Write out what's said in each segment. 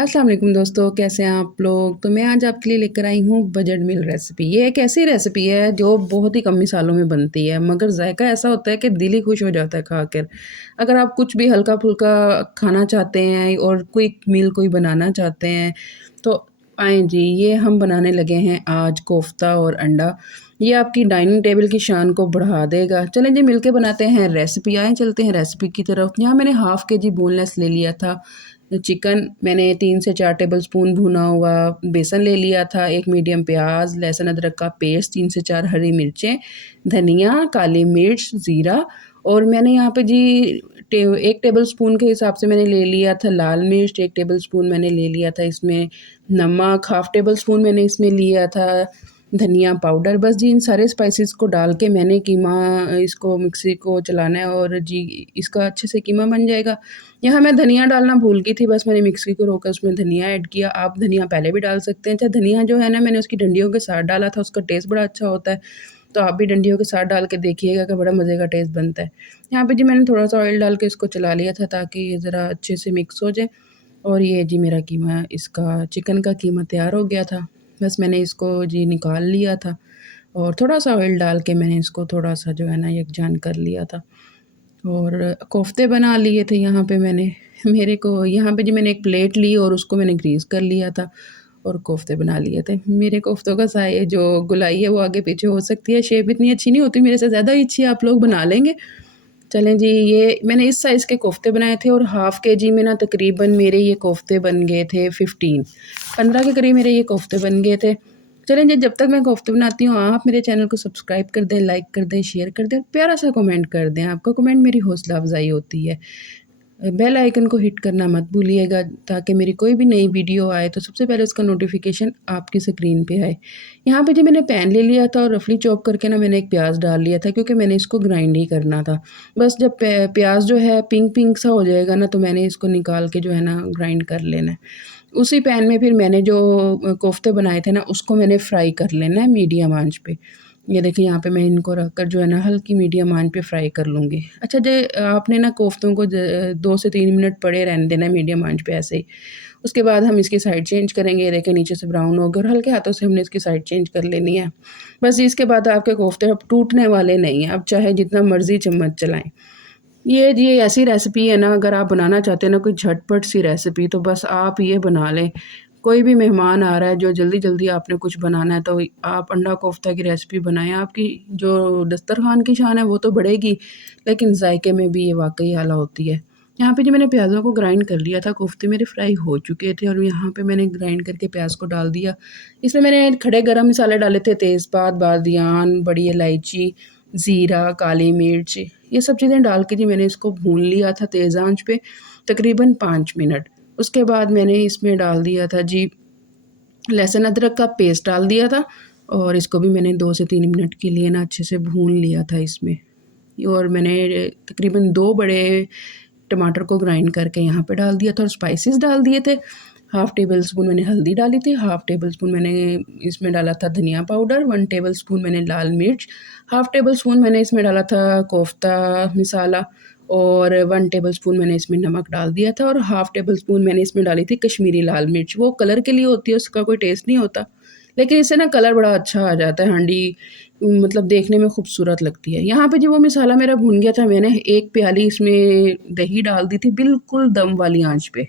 अस्सलाम वालेकुम दोस्तों, कैसे हैं आप लोग। तो मैं आज आपके लिए लेकर आई हूँ बजट मील रेसिपी। ये एक ऐसी रेसिपी है जो बहुत ही कम मिसालों में बनती है, मगर जायका ऐसा होता है कि दिल ही खुश हो जाता है खाकर। अगर आप कुछ भी हल्का फुल्का खाना चाहते हैं और क्विक मील कोई बनाना चाहते हैं तो आएँ जी, ये हम बनाने लगे हैं आज कोफ्ता और अंडा। ये आपकी डाइनिंग टेबल की शान को बढ़ा देगा। चलें जी, मिलके बनाते हैं रेसिपी। आएँ चलते हैं रेसिपी की तरफ। यहाँ मैंने हाफ़ केजी बोनलेस ले लिया था चिकन। मैंने 3 से 4 टेबलस्पून भुना हुआ बेसन ले लिया था, 1 मीडियम प्याज, लहसुन अदरक का पेस्ट, 3 से 4 हरी मिर्चें, धनिया, काली मिर्च, ज़ीरा। और मैंने यहाँ पे जी 1 टेबलस्पून के हिसाब से मैंने ले लिया था लाल मिर्च, 1 टेबलस्पून मैंने ले लिया था इसमें नमक, हाफ़ टेबलस्पून मैंने इसमें लिया था धनिया पाउडर। बस जी इन सारे स्पाइसेस को डाल के मैंने कीमा इसको मिक्सी को चलाना है और जी इसका अच्छे से कीमा बन जाएगा। यहाँ मैं धनिया डालना भूल गई थी, बस मैंने मिक्सी को रोका उसमें धनिया ऐड किया। आप धनिया पहले भी डाल सकते हैं। अच्छा, धनिया जो है ना मैंने उसकी डंडियों के साथ डाला था, उसका टेस्ट बड़ा अच्छा होता है। तो आप भी डंडियों के साथ डाल के देखिएगा कि बड़ा मज़े का टेस्ट बनता है। यहाँ पे जी मैंने थोड़ा सा ऑयल डाल के इसको चला लिया था ताकि ये ज़रा अच्छे से मिक्स हो जाए। और ये जी मेरा कीमा, इसका चिकन का कीमा तैयार हो गया था। बस मैंने इसको जी निकाल लिया था और थोड़ा सा ऑयल डाल के मैंने इसको थोड़ा सा जो है ना यकजान कर लिया था और कोफ्ते बना लिए थे। यहाँ पे मैंने मेरे को यहाँ पे जी मैंने एक प्लेट ली और उसको मैंने ग्रीस कर लिया था और कोफ्ते बना लिए थे। मेरे कोफ्तों का साइज़ जो गोलाई है वो आगे पीछे हो सकती है, शेप इतनी अच्छी नहीं होती, मेरे से ज़्यादा ही अच्छी आप लोग बना लेंगे। चलें जी, ये मैंने इस साइज़ के कोफ्ते बनाए थे और हाफ़ केजी में ना तकरीबन मेरे ये कोफ्ते बन गए थे 15 के करीब मेरे ये कोफ्ते बन गए थे। चलें जी, जब तक मैं कोफ्ते बनाती हूँ आप मेरे चैनल को सब्सक्राइब कर दें, लाइक कर दें, शेयर कर दें और प्यारा सा कमेंट कर दें। आपका कमेंट मेरी हौसला अफ़ज़ाई होती है। बेल आइकन को हिट करना मत भूलिएगा ताकि मेरी कोई भी नई वीडियो आए तो सबसे पहले उसका नोटिफिकेशन आपकी स्क्रीन पे आए। यहाँ पे जी मैंने पैन ले लिया था और रफली चॉप करके ना मैंने एक प्याज डाल लिया था क्योंकि मैंने इसको ग्राइंड ही करना था। बस जब प्याज जो है पिंक पिंक सा हो जाएगा ना तो मैंने इसको निकाल के जो है ना ग्राइंड कर लेना है। उसी पैन में फिर मैंने जो कोफ्ते बनाए थे ना उसको मैंने फ्राई कर लेना है मीडियम आंच पे। ये देखिए यहाँ पे मैं इनको रख कर जो है ना हल्की मीडियम आंच पे फ्राई कर लूँगी। अच्छा जे आपने ना कोफ्तों को 2 से 3 मिनट पड़े रहने देना है मीडियम आंच पे ऐसे ही। उसके बाद हम इसकी साइड चेंज करेंगे। ये देखें नीचे से ब्राउन हो गए और हल्के हाथों से हमने इसकी साइड चेंज कर लेनी है। बस इसके बाद आपके कोफ्ते अब टूटने वाले नहीं हैं, अब चाहे जितना मर्ज़ी चम्मच चलाएँ। ये ऐसी रेसिपी है ना, अगर आप बनाना चाहते हैं ना कोई झटपट सी रेसिपी तो बस आप ये बना लें। कोई भी मेहमान आ रहा है जो जल्दी-जल्दी आपने कुछ बनाना है तो आप अंडा कोफ्ता की रेसिपी बनाएँ। आपकी जो दस्तरख़्वान की शान है वो तो बढ़ेगी, लेकिन जायके में भी ये वाक़ई आला होती है। यहाँ पे जो मैंने प्याज़ों को ग्राइंड कर लिया था, कोफ्ते मेरे फ्राई हो चुके थे और यहाँ पे मैंने ग्राइंड करके प्याज़ को डाल दिया। इसमें मैंने खड़े गरम मसाले डाले थे, तेज़पात, बादियान, बड़ी इलायची, ज़ीरा, काली मिर्च, ये सब चीज़ें डाल के जी मैंने इसको भून लिया था तेज़ आंच पे तकरीबन 5 मिनट। उसके बाद मैंने इसमें डाल दिया था जी लहसुन अदरक का पेस्ट डाल दिया था और इसको भी मैंने 2 से 3 मिनट के लिए ना अच्छे से भून लिया था इसमें। और मैंने तकरीबन 2 बड़े टमाटर को ग्राइंड करके यहाँ पे डाल दिया था और स्पाइसेस डाल दिए थे। हाफ़ टेबल स्पून मैंने हल्दी डाली थी, हाफ़ टेबल स्पून मैंने इसमें डाला था धनिया पाउडर, 1 टेबल स्पून मैंने लाल मिर्च, हाफ़ टेबल स्पून मैंने इसमें डाला था कोफ्ता मसाला और 1 टेबल स्पून मैंने इसमें नमक डाल दिया था और हाफ़ टेबल स्पून मैंने इसमें डाली थी कश्मीरी लाल मिर्च। वो कलर के लिए होती है, उसका कोई टेस्ट नहीं होता, लेकिन इससे ना कलर बड़ा अच्छा आ जाता है, हांडी मतलब देखने में खूबसूरत लगती है। यहाँ पे जो वो मसाला मेरा भुन गया था, मैंने 1 प्याली इसमें दही डाल दी थी बिल्कुल दम वाली आँच पे।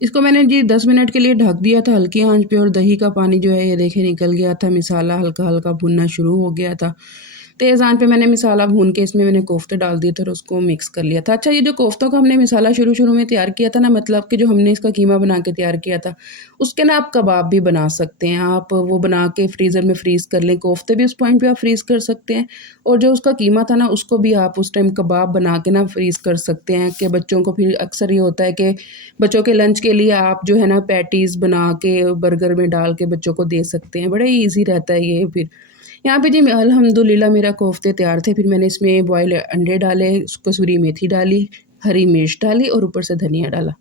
इसको मैंने जी 10 मिनट के लिए ढक दिया था हल्की आंच पे और दही का पानी जो है ये देखिए निकल गया था, मसाला हल्का-हल्का भुनना शुरू हो गया था। तेज़ आंच पे मैंने मसाला भून के इसमें मैंने कोफ्ते डाल दिए थे और उसको मिक्स कर लिया था। अच्छा, ये जो कोफ्तों का हमने मसाला शुरू-शुरू में तैयार किया था ना, मतलब कि जो हमने इसका कीमा बना के तैयार किया था, उसके ना आप कबाब भी बना सकते हैं। आप वो बना के फ्रीज़र में फ्रीज़ कर लें, कोफ्ते भी उस पॉइंट पे आप फ्रीज़ कर सकते हैं और जो उसका कीमा था ना उसको भी आप उस टाइम कबाब बना के ना फ्रीज़ कर सकते हैं कि बच्चों को फिर अक्सर ये होता है कि बच्चों के लंच के लिए आप जो है ना पैटीज़ बना के बर्गर में डाल के बच्चों को दे सकते हैं, बड़ा ही ईज़ी रहता है ये। फिर यहाँ पे जी अल्हम्दुलिल्लाह मेरा कोफ्ते तैयार थे। फिर मैंने इसमें बॉयल अंडे डाले, कसूरी मेथी डाली, हरी मिर्च डाली और ऊपर से धनिया डाला।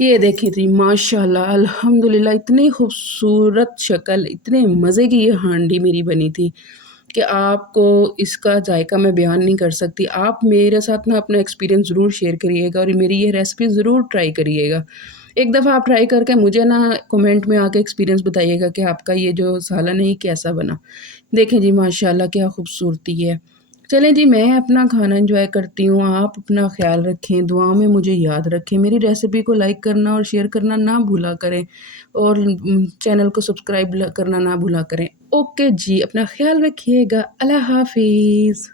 ये देखिए जी माशाल्लाह अल्हम्दुलिल्लाह इतनी खूबसूरत शक्ल, इतने मज़े की ये हांडी मेरी बनी थी कि आपको इसका जायका मैं बयान नहीं कर सकती। आप मेरे साथ ना अपना एक्सपीरियंस ज़रूर शेयर करिएगा और मेरी ये रेसिपी ज़रूर ट्राई करिएगा। एक दफ़ा आप ट्राई करके मुझे ना कमेंट में आके एक्सपीरियंस बताइएगा कि आपका ये जो सालन है ये कैसा बना। देखें जी माशाल्लाह क्या खूबसूरती है। चलें जी, मैं अपना खाना एंजॉय करती हूँ, आप अपना ख़्याल रखें, दुआ में मुझे याद रखें। मेरी रेसिपी को लाइक करना और शेयर करना ना भूला करें और चैनल को सब्सक्राइब करना ना भूला करें। ओके जी, अपना ख़्याल रखिएगा। अल्लाह हाफ़िज़।